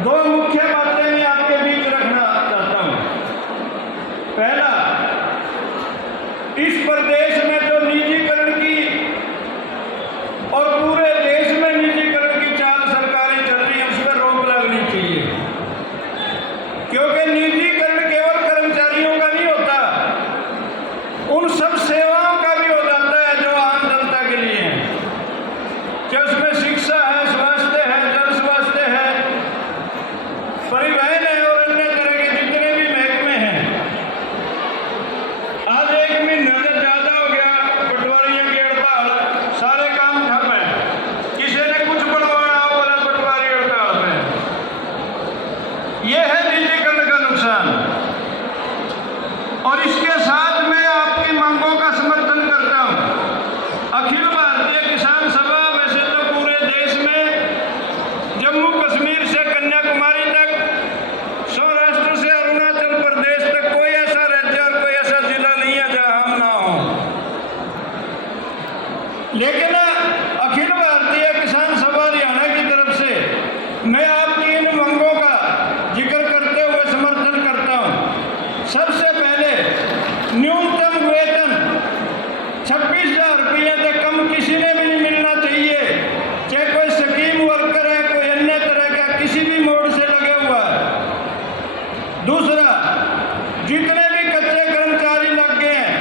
दो मुख्य बातें मैं आपके बीच रखना चाहता हूं। पहला, इस प्रदेश में जो निजीकरण की और पूरे देश में निजीकरण की चाल सरकारें चल रही हैं, उस पर रोक लगनी चाहिए, क्योंकि निजीकरण केवल कर्मचारियों का नहीं होता, उन सब सेवाओं का भी हो जाता है जो आम जनता के लिए है, कि उसमें शिक्षा है, स्वास्थ्य है, जल स्वास्थ्य है, परिवहन है और अन्य तरह के जितने भी महकमे हैं। आज एक महीना से ज्यादा हो गया पटवारियों की हड़ताल, सारे काम ठप है, किसी ने कुछ बनवाना हो बोला पटवारी हड़ताल पे। यह है निजीकरण का नुकसान। और इसके साथ मैं आपकी मांगों का समर्थन करता हूं। अखिल भारतीय किसान सभा वैसे तो पूरे देश में जम्मू कश्मीर से कन्याकुमारी तक, सौराष्ट्र से अरुणाचल प्रदेश तक कोई ऐसा राज्य और कोई ऐसा जिला नहीं है जहां हम ना हो। लेकिन अखिल भारतीय किसान सभा हरियाणा की तरफ से मैं आपकी इन मांगों का जिक्र करते हुए समर्थन करता हूं। सबसे पहले, न्यूनतम वेतन 26,000 रुपये से कम किसी ने भी नहीं मिलना चाहिए, चाहे कोई स्कीम वर्कर है, कोई अन्य तरह का किसी भी मोड से लगे हुआ है। दूसरा, जितने भी कच्चे कर्मचारी लग गए हैं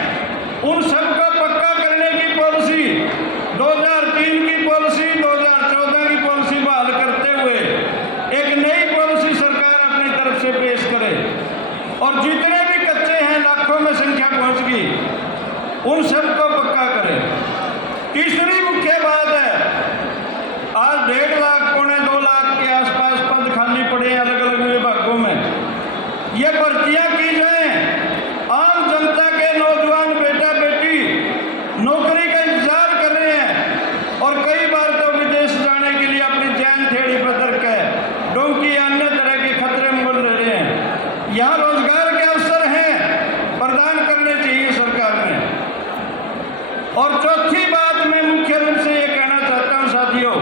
उन सबको पक्का करने की पॉलिसी, 2003 की पॉलिसी, 2014 की पॉलिसी बहाल करते हुए एक नई पॉलिसी सरकार अपनी तरफ से पेश करे और जितने भी कच्चे हैं, लाखों में संख्या पहुंच गई, उन सबको पक्का करे। तीसरी मुख्य बात है, आज 1.5 लाख, पौने 2 लाख के आसपास पद खाली पड़े हैं अलग अलग विभागों में। ये भर्तियां की जाए, आम जनता के नौजवान बेटा बेटी नौकरी का इंतजार कर रहे हैं और कई बार तो विदेश जाने के लिए अपनी जान थेड़ी पर धर के डोंकी अन्य तरह के खतरे में बोल रहे हैं। यहाँ रोजगार के अवसर हैं, प्रदान करने चाहिए सरकार ने। और चौथी बात मैं मुख्य रूप से ये कहना चाहता हूं साथियों,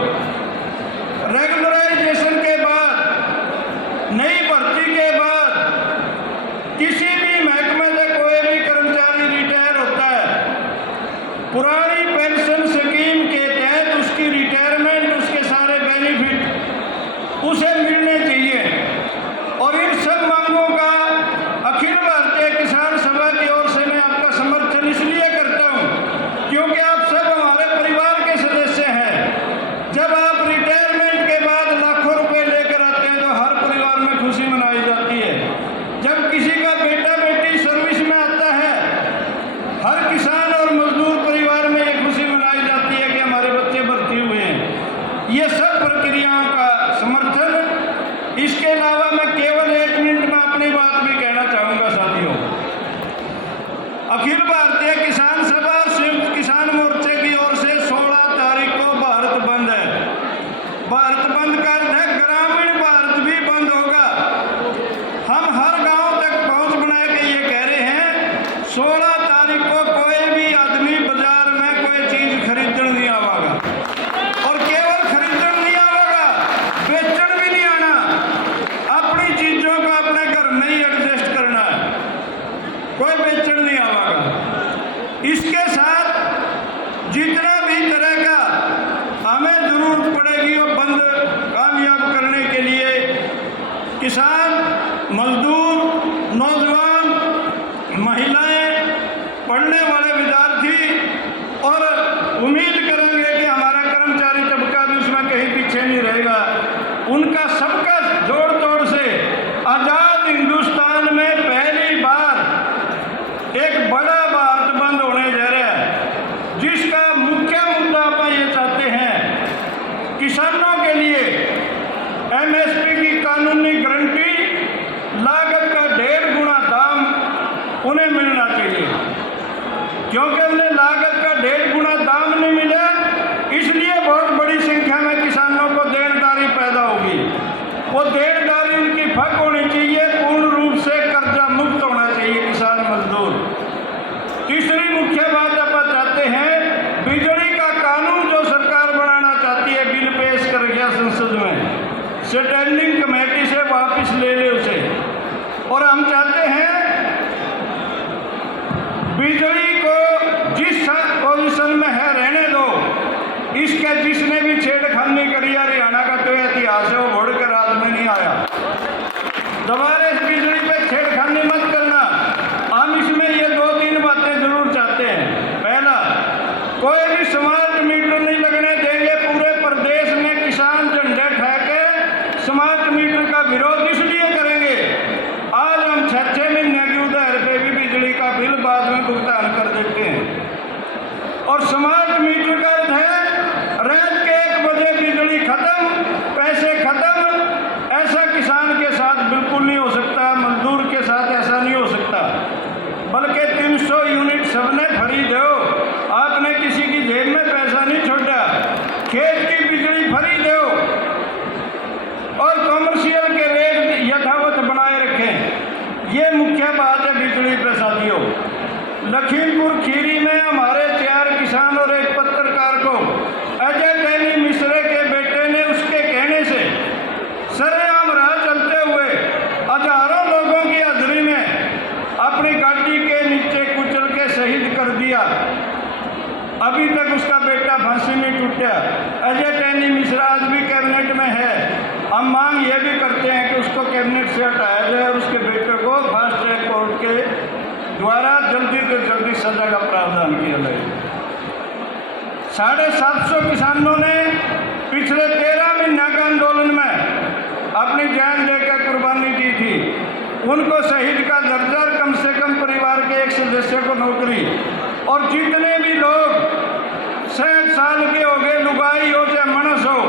रेगुलराइजेशन के बाद, नई भर्ती के बाद किसी भी महकमे से कोई भी कर्मचारी रिटायर होता है, पुरानी पेंशन स्कीम के तहत उसकी रिटायरमेंट, उसके सारे बेनिफिट उसे मिलने चाहिए। और इन सब मांगों का अखिल भारतीय किसान सभा की ओर से मैं आपका समर्थन इसलिए करता हूं क्योंकि आप सब हमारे परिवार के सदस्य हैं। जब आप रिटायरमेंट के बाद लाखों रुपए लेकर आते हैं तो हर परिवार में खुशी मनाई जाती है। जब किसी का बेटा बेटी सर्विस में आता है, हर किसान और मजदूर परिवार में ये खुशी मनाई जाती है कि हमारे बच्चे भर्ती हुए हैं। ये सब प्रक्रियाओं का समर्थन। इसके अलावा मैं केवल 1 मिनट में अपनी बात भी कहना चाहूंगा साथियों। अखिल भारतीय किसान सभा और संयुक्त किसान मोर्चे की ओर से 16 तारीख को भारत बंद है। भारत बंद का अर्थ है ग्रामीण भारत भी बंद होगा। हम हर गांव तक पहुंच बना के ये कह रहे हैं 16 तारीख को कोई भी आदमी बाजार में कोई चीज खरीदने नहीं आवेगा। और केवल खरीदने नहीं आवेगा, बेचने भी नहीं आना। अपनी चीजों को अपने घर में ही एडजस्ट करना है, कोई बेचने नहीं आवेगा। इसके साथ जितना भी तरह का हमें जरूरत पड़ेगी वो बंद कामयाब करने के लिए किसान, मजदूर, नौजवान, महिलाएं, पढ़ने वाले विद्यार्थी और उम्मीद करेंगे कि हमारा कर्मचारी तबका भी उसमें कहीं पीछे नहीं रहेगा। उनका सबका जोड़ तोड़ से आजाद हिंदुस्तान में पहली बार एक बड़ा भारत बंद होने जा रहा है, जिसका मुख्य मुद्दा आप ये चाहते हैं किसानों के लिए MSP की कानूनी गारंटी, लागत का 1.5 गुना दाम उन्हें मिलना चाहिए। क्योंकि उन्हें लागत का 1.5 गुना दाम नहीं मिला, इसलिए बहुत बड़ी संख्या में किसानों को देनदारी पैदा होगी। वो देनदारी उनकी फक होनी चाहिए, पूर्ण रूप से कर्जा मुक्त होना चाहिए किसान मजदूर। तीसरी मुख्य बात आप चाहते हैं, बिजली का कानून जो सरकार बनाना चाहती है, बिल पेश कर गया संसद में, स्टैंडिंग कमेटी से वापस ले ले उसे। और हम चाहते हैं बिजली को जिस पोजीशन में है रहने दो। इसके जिसने भी छेड़खानी करी हरियाणा का तो इतिहास है, वो भोड़ के राज में नहीं आया। दोबारा इस बिजली पे छेड़खानी मत करना। हम इसमें ये 2-3 बातें जरूर चाहते हैं। पहला, कोई भी स्मार्ट मीटर नहीं लगने देंगे। पूरे प्रदेश में किसान झंडे ठहके स्मार्ट मीटर का विरोध इसलिए करेंगे, आज हम 6-6 महीने की उधार पे भी बिजली का बिल बाद में भुगतान कर देते हैं। और स्मार्ट मीटर का अर्थ है रात के 1 बजे बिजली खत्म, पैसे खत्म। ऐसा किसान के साथ बिल्कुल नहीं हो सकता, मजदूर के साथ ऐसा नहीं हो सकता। बल्कि 300 यूनिट सबने खरीद दो। आपने किसी की जेब में पैसा नहीं छोड़ा। खेत की बिजली फ्री दो और कमर्शियल के रेट यथावत बनाए रखें। ये मुख्य बात है बिजली पे साथियों। लखीमपुर खीरी में हमारे 4 किसान और एक पत्रकार को अजय टेनी मिश्रे के बेटे ने उसके कहने से सरेआम राह चलते हुए हजारों लोगों की हाजिरी में अपनी गाड़ी के नीचे कुचल के शहीद कर दिया। अभी तक उसका बेटा फांसी में टूटा। अजय टेनी मिश्रा आज भी कैबिनेट में है। हम मांग ये भी करते हैं कि उसको कैबिनेट से हटाया जाए और उसके बेटे को फास्ट ट्रैक कोर्ट के द्वारा जल्दी से जल्दी सजा का प्रावधान किया जाए। 750 किसानों ने पिछले 13 महीने के आंदोलन में अपनी जान देकर कुर्बानी दी थी। उनको शहीद का दर्जा, कम से कम परिवार के एक सदस्य को नौकरी। और जितने भी लोग 60 साल के हो गए, लुगाई हो चाहे मनुष हो,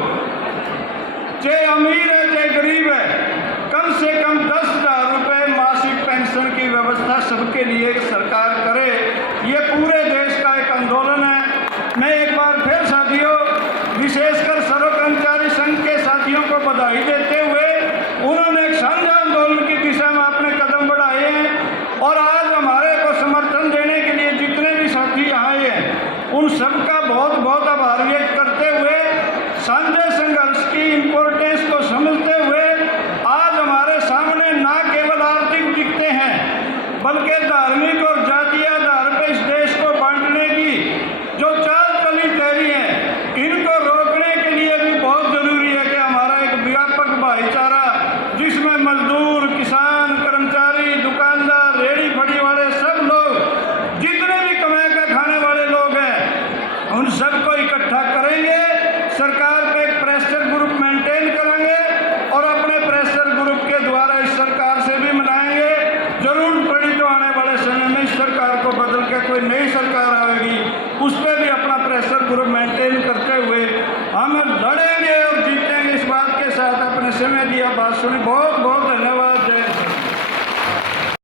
चाहे अमीर है चाहे गरीब है, कम से कम 10,000 रुपये मासिक पेंशन की व्यवस्था सबके लिए सरकार करे। ये पूरे देश का एक आंदोलन है। मैं एक बार फिर साथियों, विशेषकर सर्व कर्मचारी संघ के साथियों को बधाई देता